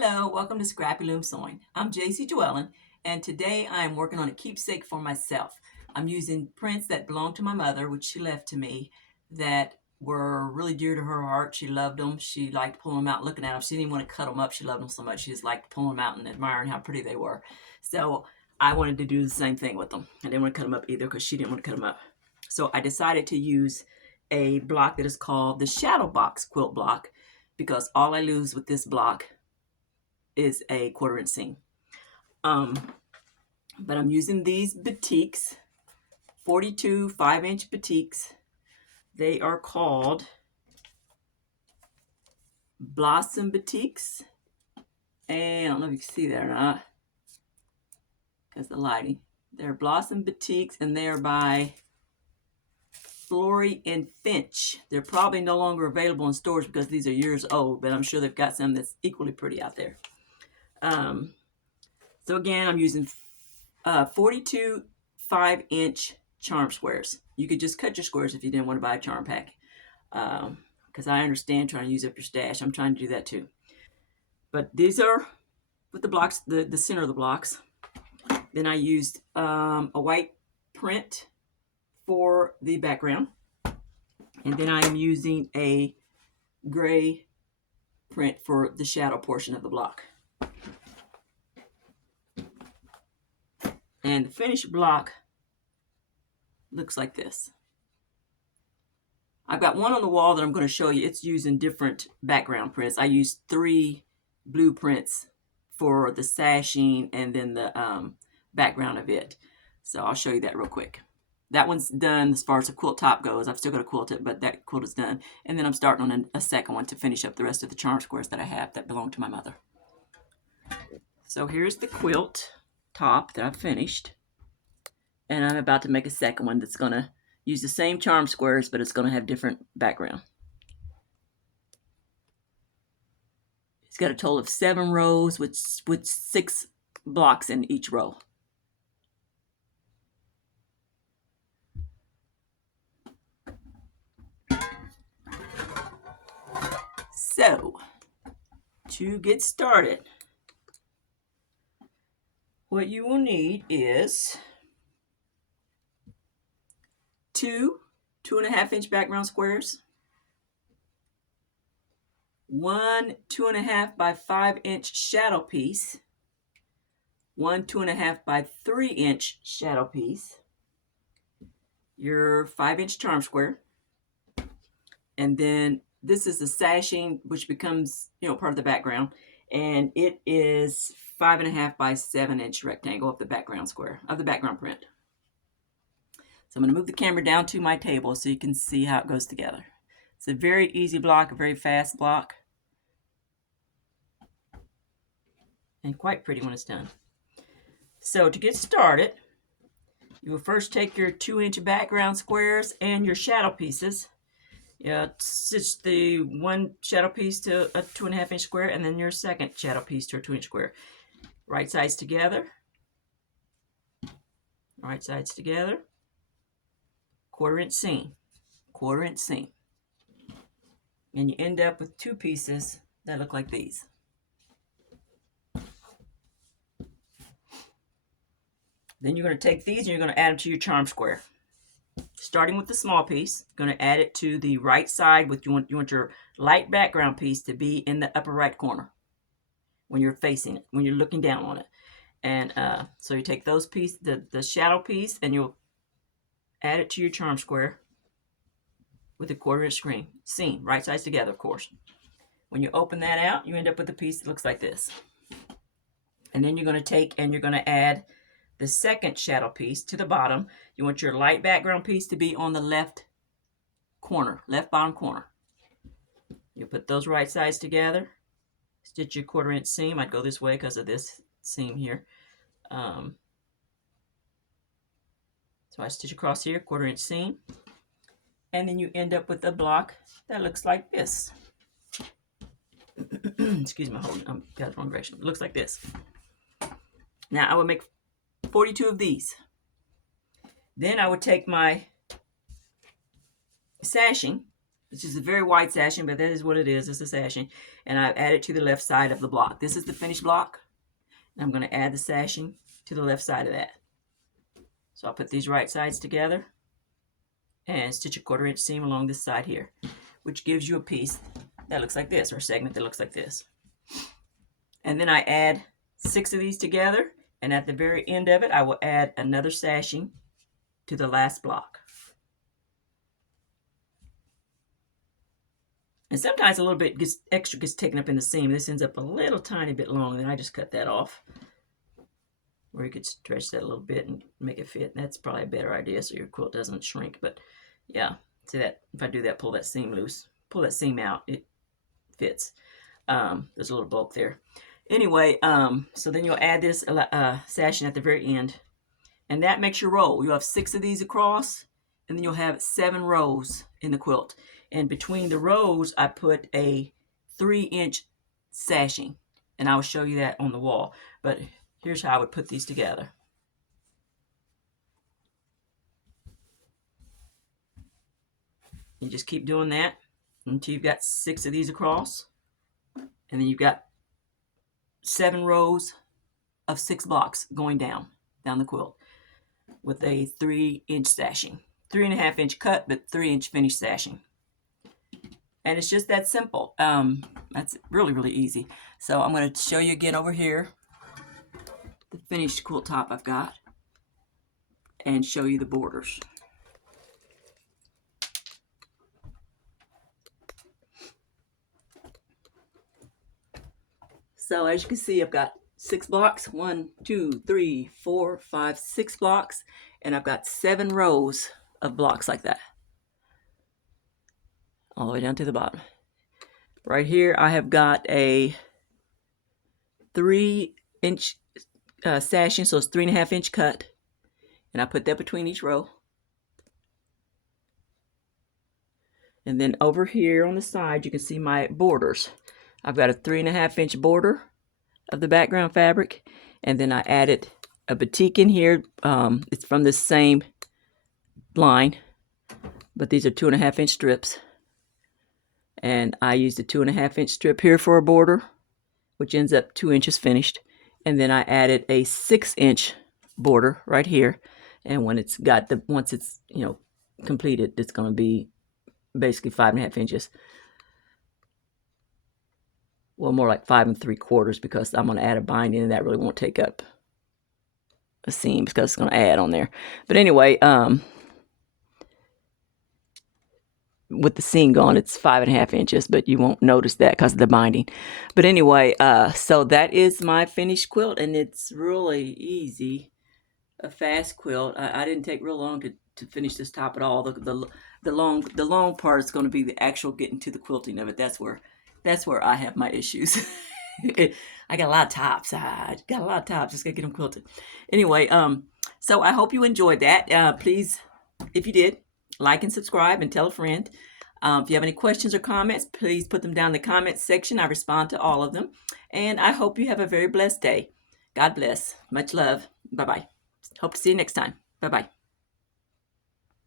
Hello, welcome to Scrappy Loom Sewing. I'm JC Joellen, and today I am working on a keepsake for myself. I'm using prints that belong to my mother, which she left to me, that were really dear to her heart. She loved them. She liked pulling them out, looking at them. She didn't want to cut them up. She loved them so much. She just liked pulling them out and admiring how pretty they were. So I wanted to do the same thing with them. I didn't want to cut them up either because she didn't want to cut them up. So I decided to use a block that is called the Shadow Box quilt block because all I lose with this block is a 1/4 inch seam. But I'm using these batiks, 42 5-inch batiks. They are called Blossom Batiks. And I don't know if you can see that or not because the lighting. They're Blossom Batiks and they are by Flory and Finch. They're probably no longer available in stores because these are years old, but I'm sure they've got some that's equally pretty out there. So again, I'm using 42 5-inch charm squares. You could just cut your squares if you didn't want to buy a charm pack. Because I understand trying to use up your stash. I'm trying to do that too. But these are with the blocks, the center of the blocks. Then I used a white print for the background. And then I am using a gray print for the shadow portion of the block. And the finished block looks like this. I've got one on the wall that I'm going to show you. It's using different background prints. I used 3 blueprints for the sashing and then the background of it. So I'll show you that real quick. That one's done as far as the quilt top goes. I've still got to quilt it, but that quilt is done. And then I'm starting on a second one to finish up the rest of the charm squares that I have that belong to my mother. So here's the quilt top that I've finished. And I'm about to make a second one that's going to use the same charm squares, but it's going to have different background. It's got a total of 7 rows with 6 blocks in each row. So, to get started, what you will need is 2 2.5-inch background squares, 1 2.5 by 5-inch shadow piece, 1 2.5 by 3-inch shadow piece, your 5-inch charm square, and then this is the sashing, which becomes part of the background, and it is 5.5 by 7-inch rectangle of the background square of the background print. So I'm going to move the camera down to my table so you can see how it goes together. It's a very easy block, a very fast block, and quite pretty when it's done. So to get started, you will first take your 2-inch background squares and your shadow pieces. Stitch the one shadow piece to a 2.5-inch square and then your second shadow piece to a 2-inch square. Right sides together. Right sides together. 1/4 inch seam. 1/4 inch seam. And you end up with 2 pieces that look like these. Then you're going to take these and you're going to add them to your charm square. Starting with the small piece, going to add it to the right side. You want your light background piece to be in the upper right corner when you're facing it, when you're looking down on it. And so you take those pieces, the shadow piece, and you'll add it to your charm square with a 1/4 inch seam, right sides together, of course. When you open that out, you end up with a piece that looks like this. And then you're going to take and you're going to add the second shadow piece to the bottom. You want your light background piece to be on the left corner, left bottom corner. You put those right sides together, stitch your 1/4 inch seam. I'd go this way because of this seam here. So I stitch across here, 1/4 inch seam, and then you end up with a block that looks like this. Excuse me, I'm got the wrong direction. It looks like this. Now I would make 42 of these. Then I would take my sashing It's just a very wide sashing, but that is what it is. It's a sashing. And I've added to the left side of the block. This is the finished block. And I'm going to add the sashing to the left side of that. So I'll put these right sides together and stitch a 1/4 inch seam along this side here, which gives you a piece that looks like this, or a segment that looks like this. And then I add 6 of these together, and at the very end of it, I will add another sashing to the last block. And sometimes a little bit extra gets taken up in the seam. This ends up a little tiny bit long, and then I just cut that off. Or you could stretch that a little bit and make it fit. That's probably a better idea so your quilt doesn't shrink. But yeah, see that if I do that, pull that seam loose, pull that seam out, it fits. There's a little bulk there. Anyway, so then you'll add this sashing at the very end, and that makes your roll. You'll have 6 of these across, and then you'll have 7 rows in the quilt. And between the rows, I put a 3-inch sashing, and I'll show you that on the wall. But here's how I would put these together. You just keep doing that until you've got 6 of these across, and then you've got 7 rows of 6 blocks going down the quilt with a 3-inch sashing. 3.5 inch cut, but 3-inch finished sashing. And it's just that simple. That's really, really easy. So I'm going to show you again over here the finished quilt top I've got, and show you the borders. So as you can see, I've got 6 blocks, 1, 2, 3, 4, 5, 6 blocks, and I've got 7 rows of blocks like that, all the way down to the bottom. Right here, I have got a 3-inch sashing, so it's 3.5 inch cut, and I put that between each row. And then over here on the side, you can see my borders. I've got a 3.5 inch border of the background fabric, and then I added a batik in here. It's from the same line, but these are 2.5 inch strips, and I used a 2.5 inch strip here for a border, which ends up 2 inches finished. And then I added a 6-inch border right here, and when it's got once it's completed, it's going to be basically 5.5 inches. Well, more like 5 3/4, because I'm going to add a binding, and that really won't take up a seam because it's going to add on there. But anyway, with the seam gone, it's 5.5 inches, but you won't notice that because of the binding. But anyway, so that is my finished quilt, and it's really easy, a fast quilt. I didn't take real long to finish this top at all. The long part is going to be the actual getting to the quilting of it. That's where I have my issues. I got a lot of tops. Just gotta get them quilted. Anyway, so I hope you enjoyed that. Please, if you did, like and subscribe and tell a friend. If you have any questions or comments, please put them down in the comments section. I respond to all of them. And I hope you have a very blessed day. God bless. Much love. Bye-bye. Hope to see you next time. Bye-bye.